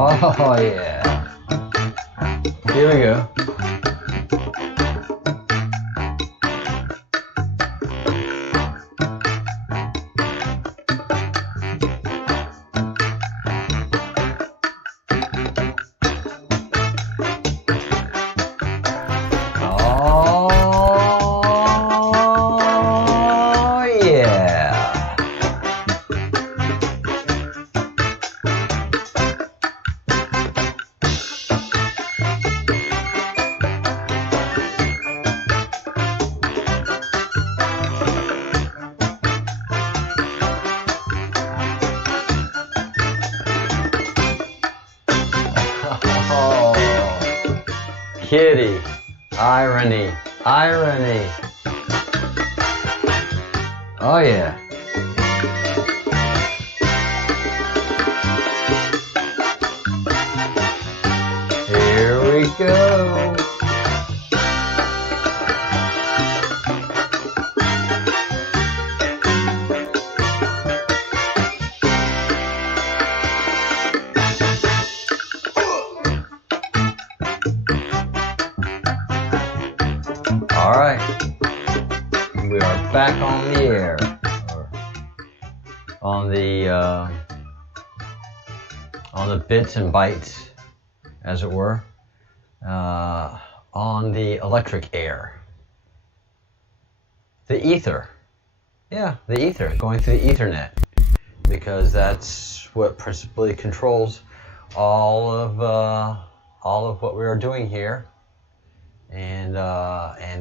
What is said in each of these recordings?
Oh yeah. Here we go. Kitty, irony, irony. Oh yeah. Here we go. All right, we are back on the air, on the bits and bytes, as it were, on the electric air, the ether, yeah, the ether, going through the Ethernet, because that's what principally controls all of what we are doing here. And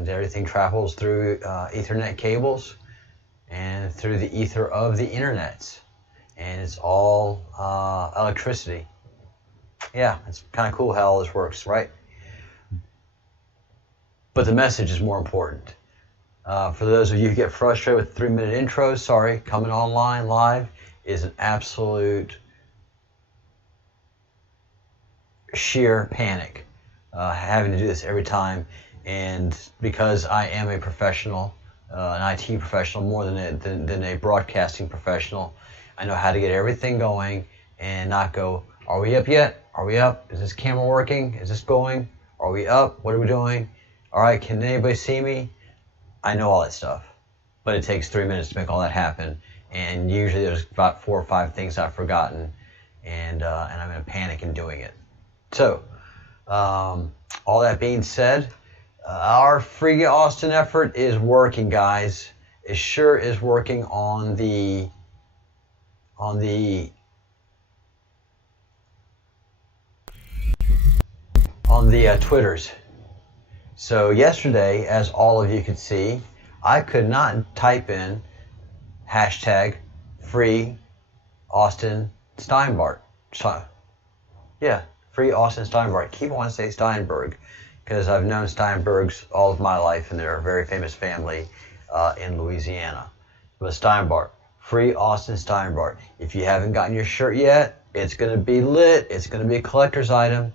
everything travels through Ethernet cables and through the ether of the internet, and it's all electricity. Yeah, it's kind of cool how all this works, right? But the message is more important. For those of you who get frustrated with 3-minute intros, sorry, coming online live is an absolute sheer panic. Having to do this every time, and because I am a professional, an IT professional more than a broadcasting professional, I know how to get everything going and not go, are we up yet? Are we up? Is this camera working? Is this going? Are we up? What are we doing? All right, can anybody see me? I know all that stuff, but it takes 3 minutes to make all that happen, and usually there's about 4 or 5 things I've forgotten, and I'm in a panic in doing it. So, all that being said, our Free Austin effort is working, guys. It sure is working on the Twitters. So yesterday, as all of you could see, I could not type in hashtag Free Austin Steinbart. Yeah. Free Austin Steinbart. Keep wanting to say Steinberg, because I've known Steinbergs all of my life, and they're a very famous family in Louisiana. But Steinbart, Free Austin Steinbart. If you haven't gotten your shirt yet, it's going to be lit. It's going to be a collector's item,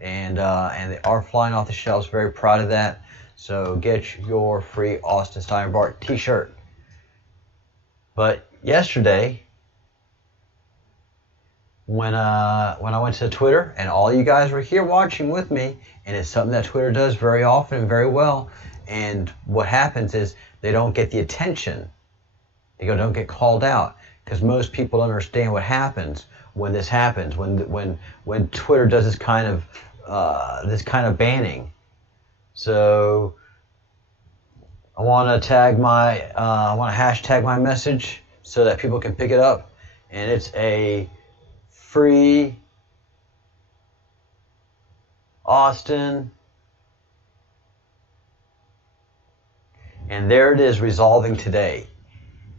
and they are flying off the shelves. Very proud of that. So get your Free Austin Steinbart T-shirt. But yesterday, when I went to Twitter, and all you guys were here watching with me, and it's something that Twitter does very often and very well, and what happens is they don't get the attention. They don't get called out, because most people don't understand what happens when this happens, when Twitter does this kind of banning. So I want to hashtag my message so that people can pick it up, and it's a Free Austin, and there it is, resolving today.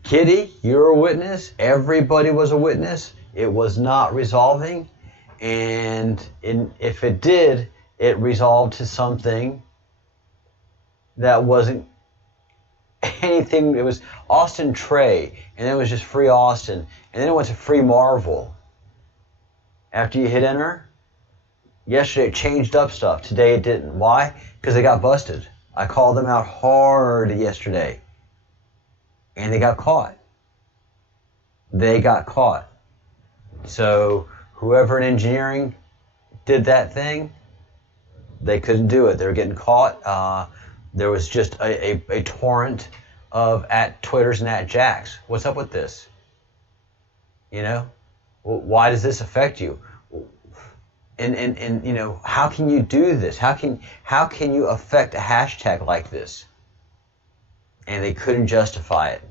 Kitty, you're a witness. Everybody was a witness. It was not resolving, and if it did, it resolved to something that wasn't anything. It was Austin Trey, and then it was just Free Austin, and then it went to Free Marvel. After you hit enter, yesterday it changed up stuff. Today it didn't. Why? Because they got busted. I called them out hard yesterday, and they got caught. They got caught. So whoever in engineering did that thing, they couldn't do it. They were getting caught. There was just a torrent of @Twitters and @Jacks. What's up with this? You know, why does this affect you? And you know, how can you do this? How can you affect a hashtag like this? And they couldn't justify it.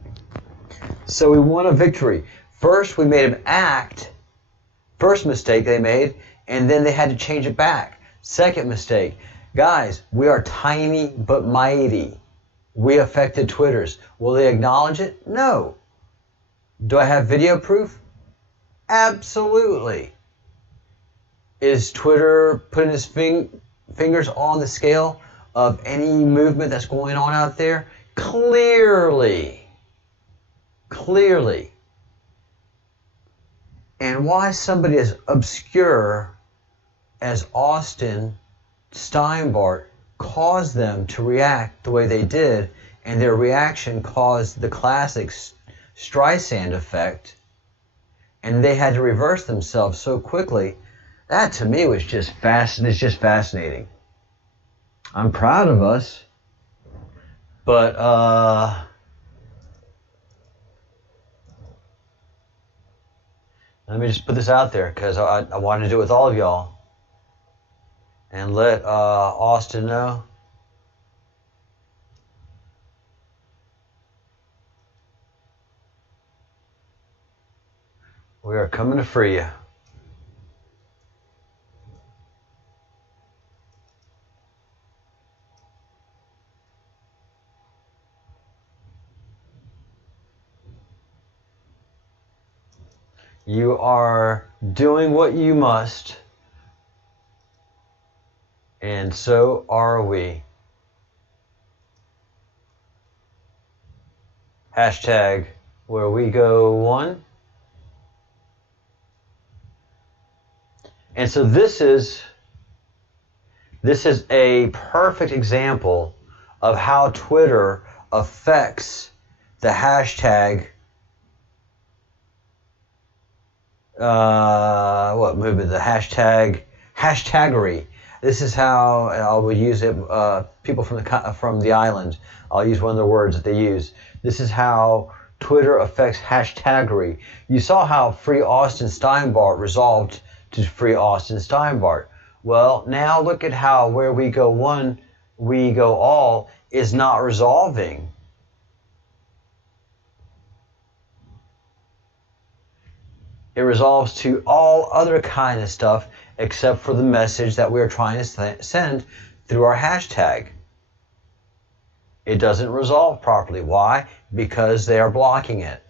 So we won a victory. First, we made them act. First mistake they made, and then they had to change it back. Second mistake. Guys, we are tiny but mighty. We affected Twitters. Will they acknowledge it? No. Do I have video proof? Absolutely. Is Twitter putting his fingers on the scale of any movement that's going on out there? Clearly. Clearly. And why somebody as obscure as Austin Steinbart caused them to react the way they did, and their reaction caused the classic Streisand effect, and they had to reverse themselves so quickly, that to me was just fascinating. I'm proud of us, but let me just put this out there because I wanted to do it with all of y'all and let Austin know. We are coming to free you. You are doing what you must, and so are we. Hashtag where we go one. And so this is a perfect example of how Twitter affects the hashtag what movement? The hashtaggery. This is how I would use it. People from the island. I'll use one of the words that they use. This is how Twitter affects hashtaggery. You saw how Free Austin Steinbart resolved to free Austin Steinbart. Well, now look at how where we go one, we go all is not resolving. It resolves to all other kind of stuff except for the message that we are trying to send through our hashtag. It doesn't resolve properly. Why? Because they are blocking it.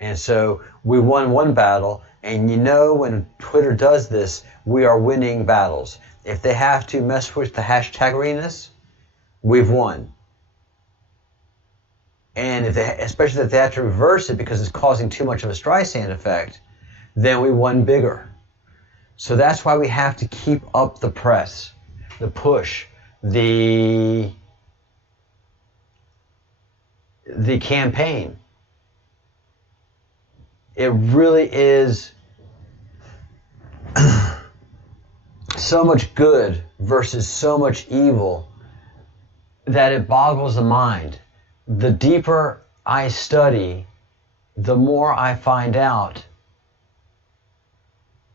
And so we won one battle, and you know when Twitter does this, we are winning battles. If they have to mess with the hashtaggeriness, we've won. And especially if they have to reverse it because it's causing too much of a Streisand effect, then we won bigger. So that's why we have to keep up the press, the push, the campaign. It really is so much good versus so much evil that it boggles the mind. The deeper I study, the more I find out,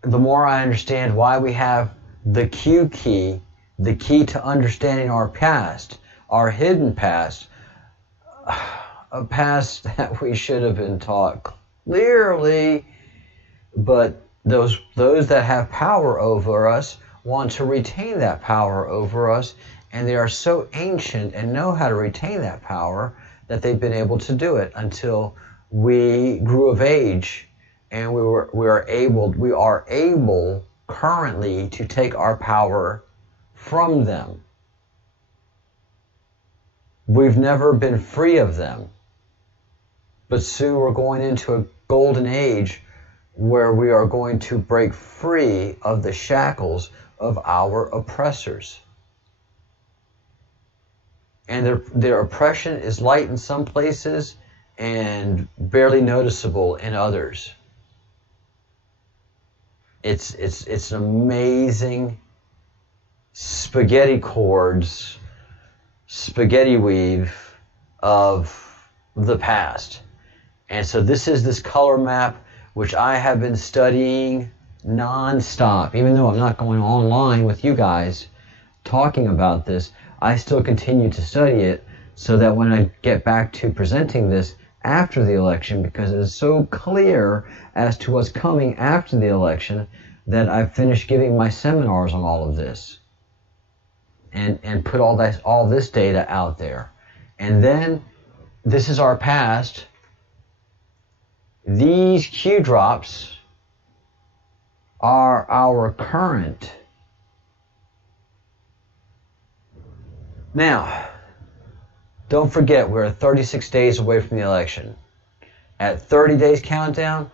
the more I understand why we have the Q key, the key to understanding our past, our hidden past, a past that we should have been taught clearly, but those that have power over us want to retain that power over us, and they are so ancient and know how to retain that power that they've been able to do it until we grew of age, and we are able currently to take our power from them. We've never been free of them, but soon we're going into a golden age where we are going to break free of the shackles of our oppressors. And their oppression is light in some places and barely noticeable in others. It's an amazing spaghetti chords, spaghetti weave of the past. And so this is this color map which I have been studying non-stop. Even though I'm not going online with you guys talking about this, I still continue to study it so that when I get back to presenting this after the election, because it is so clear as to what's coming after the election, that I've finished giving my seminars on all of this and put all this data out there. And then this is our past. These Q drops are our current. Now, don't forget, we're 36 days away from the election. At 30 days countdown,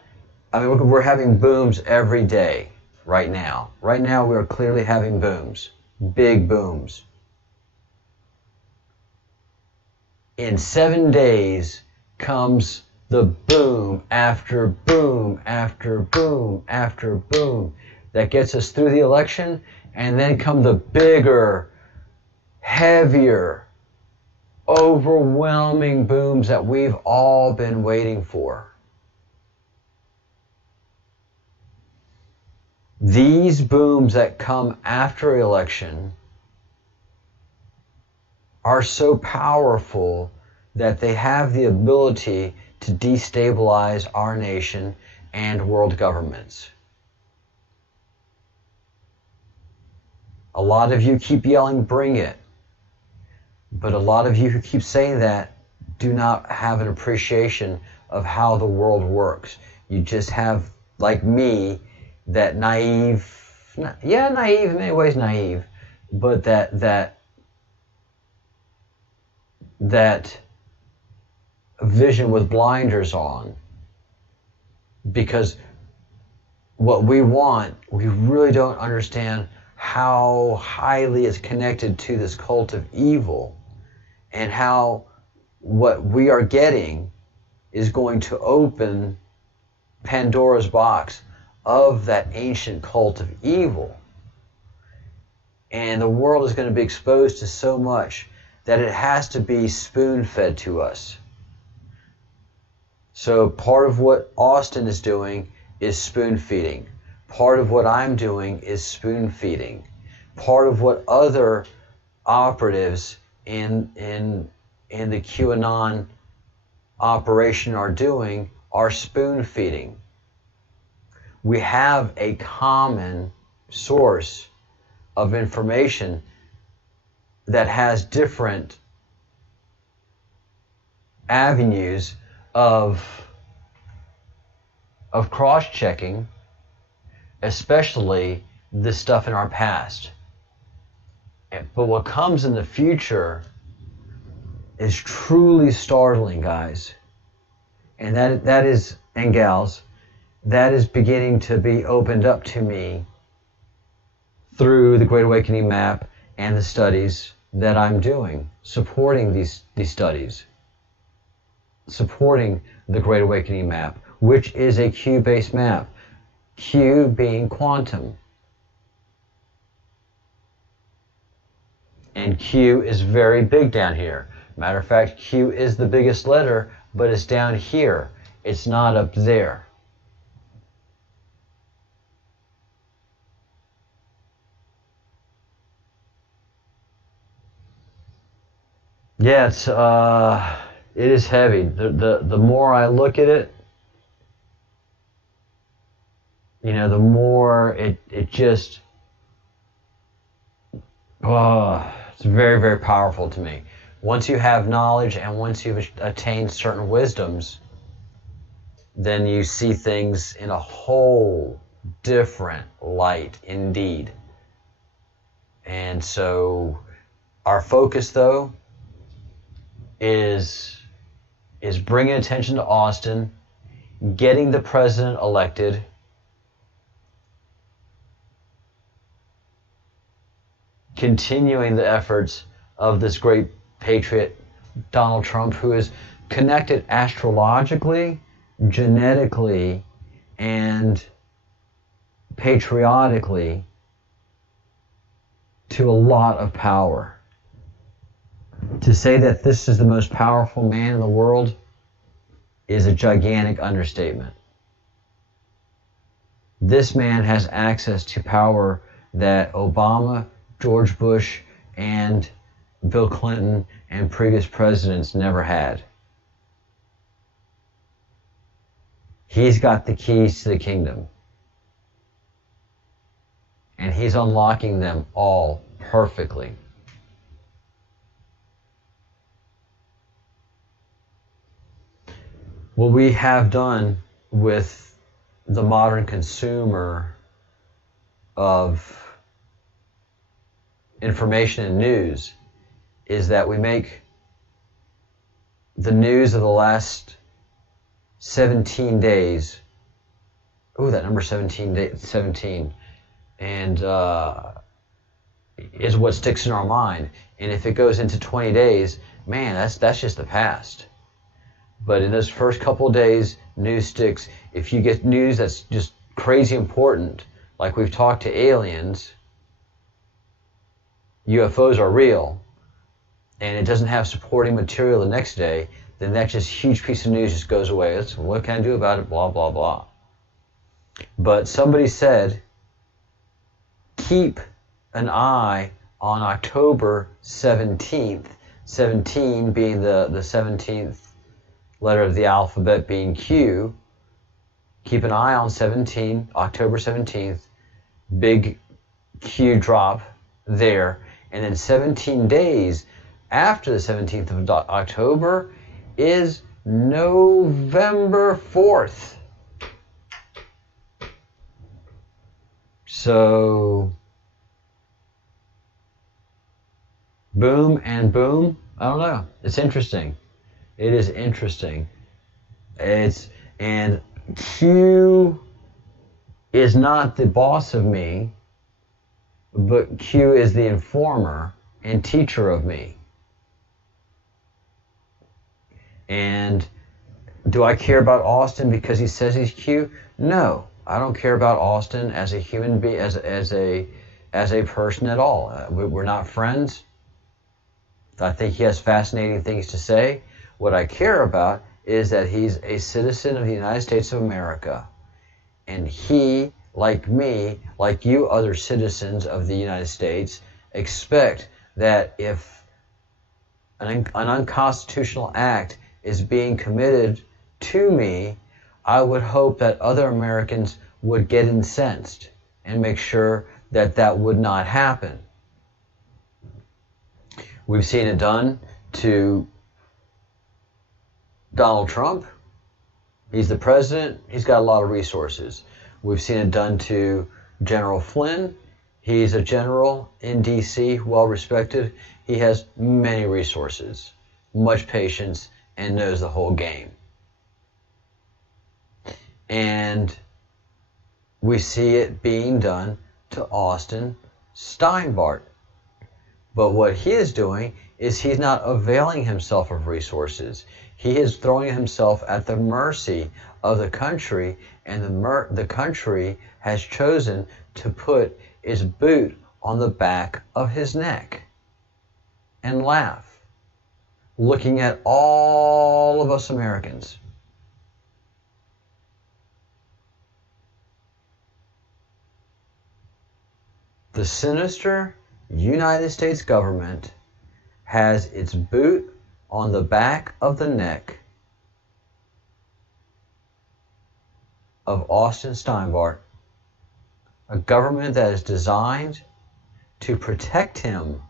I mean, we're having booms every day right now. Right now, we're clearly having booms, big booms. In 7 days comes the boom after boom after boom after boom that gets us through the election, and then come the bigger, heavier, overwhelming booms that we've all been waiting for. These booms that come after election are so powerful that they have the ability to destabilize our nation and world governments. A lot of you keep yelling, "Bring it." But a lot of you who keep saying that do not have an appreciation of how the world works. You just have, like me, that naive, naive, in many ways naive, but that vision with blinders on. Because what we want, we really don't understand how highly it's connected to this cult of evil, and how what we are getting is going to open Pandora's box of that ancient cult of evil. And the world is going to be exposed to so much that it has to be spoon-fed to us. So part of what Austin is doing is spoon-feeding. Part of what I'm doing is spoon-feeding. Part of what other operatives in the QAnon operation are doing are spoon-feeding. We have a common source of information that has different avenues of cross-checking, especially the stuff in our past. But what comes in the future is truly startling, guys. And that is, and gals, that is beginning to be opened up to me through the Great Awakening map and the studies that I'm doing, supporting these studies, supporting the Great Awakening map, which is a Q-based map. Q being quantum. And Q is very big down here. Matter of fact, Q is the biggest letter, but it's down here. It's not up there. Yeah, it is heavy. The more I look at it, you know, the more it just, it's very, very powerful to me. Once you have knowledge and once you've attained certain wisdoms, then you see things in a whole different light indeed. And so our focus, though, is bringing attention to Austin, getting the president elected, continuing the efforts of this great patriot, Donald Trump, who is connected astrologically, genetically, and patriotically to a lot of power. To say that this is the most powerful man in the world is a gigantic understatement. This man has access to power that Obama, George Bush, and Bill Clinton and previous presidents never had. He's got the keys to the kingdom. And he's unlocking them all perfectly. What we have done with the modern consumer of information and news is that we make the news of the last 17 days, ooh, that number 17, and is what sticks in our mind. And if it goes into 20 days, man, that's just the past. But in those first couple of days, news sticks. If you get news that's just crazy important, like we've talked to aliens, UFOs are real, and it doesn't have supporting material the next day, then that just huge piece of news just goes away. It's, what can I do about it? Blah, blah, blah. But somebody said, keep an eye on October 17th, 17 being the 17th letter of the alphabet being Q. Keep an eye on October 17th, big Q drop there. And then 17 days after the 17th of October is November 4th. So, boom and boom. I don't know. It's interesting. It is interesting. And Q is not the boss of me, but Q is the informer and teacher of me. And do I care about Austin because he says he's Q? No, I don't care about Austin as a human being, as a person at all. We're not friends. I think he has fascinating things to say. What I care about is that he's a citizen of the United States of America. And he, like me, like you other citizens of the United States, expect that if an unconstitutional act is being committed to me, I would hope that other Americans would get incensed and make sure that that would not happen. We've seen it done to Donald Trump. He's the president. He's got a lot of resources. We've seen it done to General Flynn. He's a general in D.C., well respected. He has many resources, much patience, and knows the whole game. And we see it being done to Austin Steinbart. But what he is doing is he's not availing himself of resources. He is throwing himself at the mercy of the country, and the country has chosen to put its boot on the back of his neck and laugh, looking at all of us Americans. The sinister United States government has its boot on the back of the neck of Austin Steinbart, a government that is designed to protect him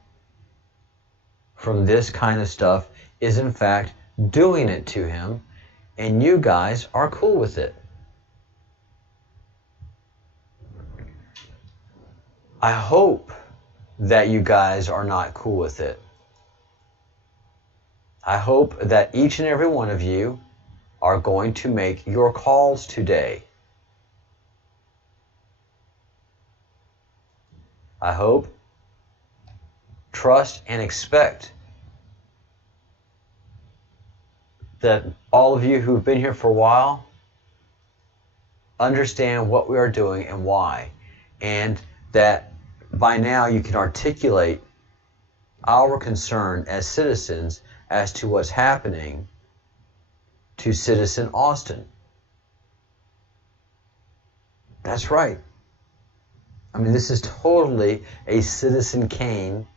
from this kind of stuff is in fact doing it to him, and you guys are cool with it. I hope that you guys are not cool with it. I hope that each and every one of you are going to make your calls today. I hope, trust, and expect that all of you who've been here for a while understand what we are doing and why. and that by now you can articulate our concern as citizens as to what's happening to citizen Austin. That's right. I mean, this is totally a Citizen Kane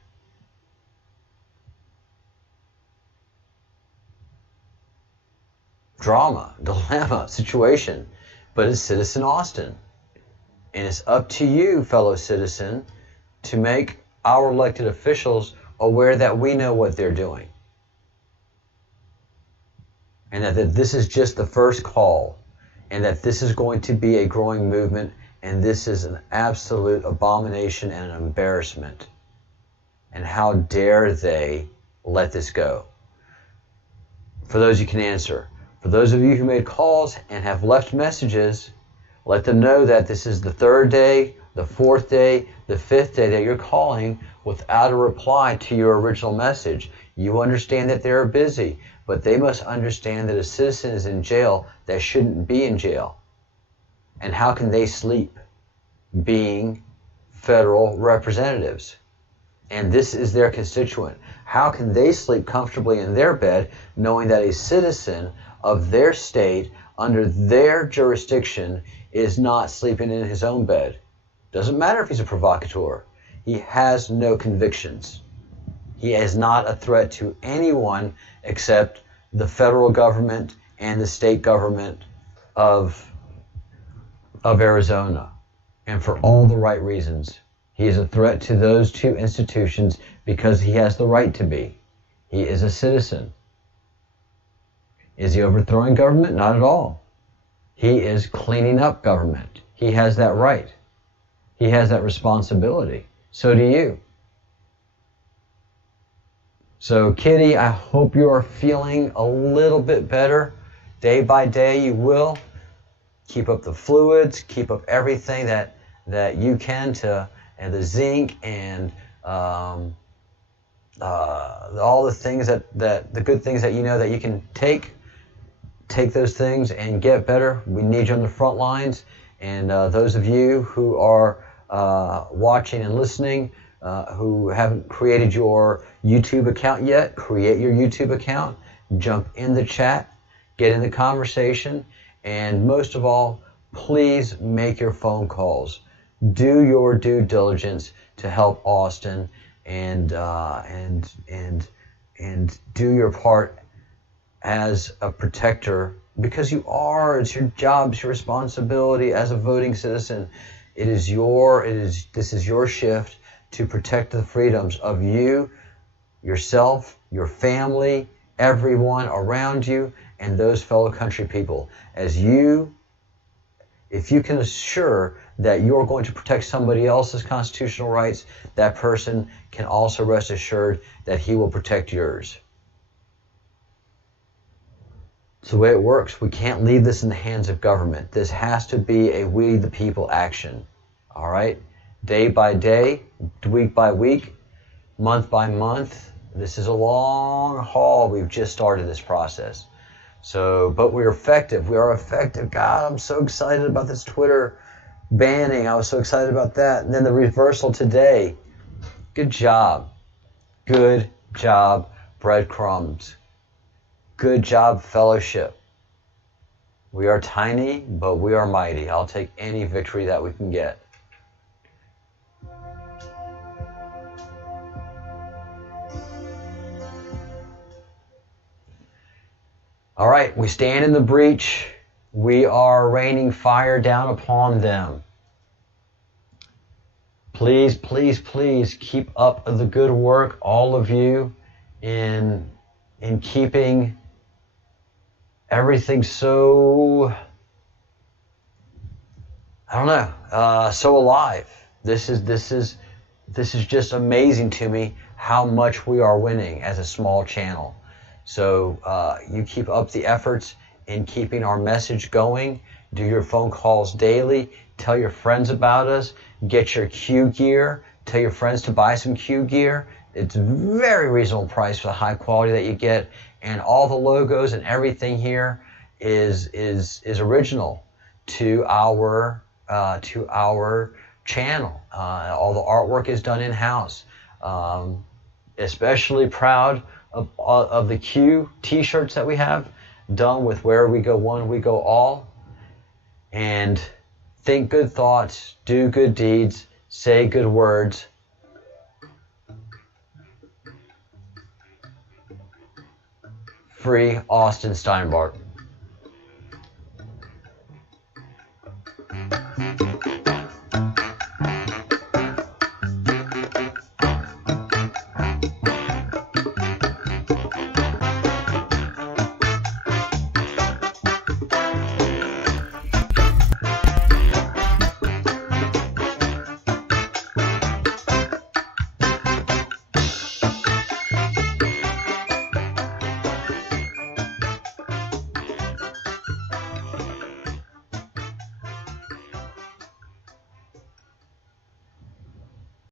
drama, dilemma, situation, but it's Citizen Austin. And it's up to you, fellow citizen, to make our elected officials aware that we know what they're doing. And that this is just the first call, and that this is going to be a growing movement, and this is an absolute abomination and an embarrassment. And how dare they let this go? For those you can answer. For those of you who made calls and have left messages, let them know that this is the third day, the fourth day, the fifth day that you're calling without a reply to your original message. You understand that they're busy, but they must understand that a citizen is in jail that shouldn't be in jail. And how can they sleep being federal representatives? And this is their constituent. How can they sleep comfortably in their bed knowing that a citizen of their state under their jurisdiction is not sleeping in his own bed? Doesn't matter if he's a provocateur. He has no convictions. He is not a threat to anyone except the federal government and the state government of Arizona. And for all the right reasons. He is a threat to those two institutions because he has the right to be. He is a citizen. Is he overthrowing government? Not at all. He is cleaning up government. He has that right. He has that responsibility. So do you. So, Kitty, I hope you are feeling a little bit better. Day by day you will. Keep up the fluids, keep up everything that you can to, and the zinc and all the things that the good things that you know that you can take those things and get better. We need you on the front lines. And those of you who are watching and listening, who haven't created your YouTube account yet, create your YouTube account, jump in the chat, get in the conversation, and most of all, please make your phone calls. Do your due diligence to help Austin and do your part as a protector, because you are. It's your job, it's your responsibility as a voting citizen. This is your shift to protect the freedoms of you, yourself, your family, everyone around you, and those fellow country people. If you can assure that you're going to protect somebody else's constitutional rights, that person can also rest assured that he will protect yours. It's the way it works. We can't leave this in the hands of government. This has to be a we the people action. All right? Day by day, week by week, month by month. This is a long haul. We've just started this process. So, but we're effective. We are effective. God, I'm so excited about this Twitter banning. I was so excited about that. And then the reversal today. Good job. Good job, breadcrumbs. Good job, fellowship. We are tiny, but we are mighty. I'll take any victory that we can get. All right, we stand in the breach. We are raining fire down upon them. Please, please, please keep up the good work, all of you, in keeping everything so, I don't know, so alive. This is just amazing to me how much we are winning as a small channel. So you keep up the efforts in keeping our message going. Do your phone calls daily. Tell your friends about us. Get your Q gear. Tell your friends to buy some Q gear. It's very reasonable price for the high quality that you get. And all the logos and everything here is original to our channel. All the artwork is done in-house. Especially proud of the Q t-shirts that we have, done with "Where we go one, we go all." And think good thoughts, do good deeds, say good words. Free Austin Steinbart.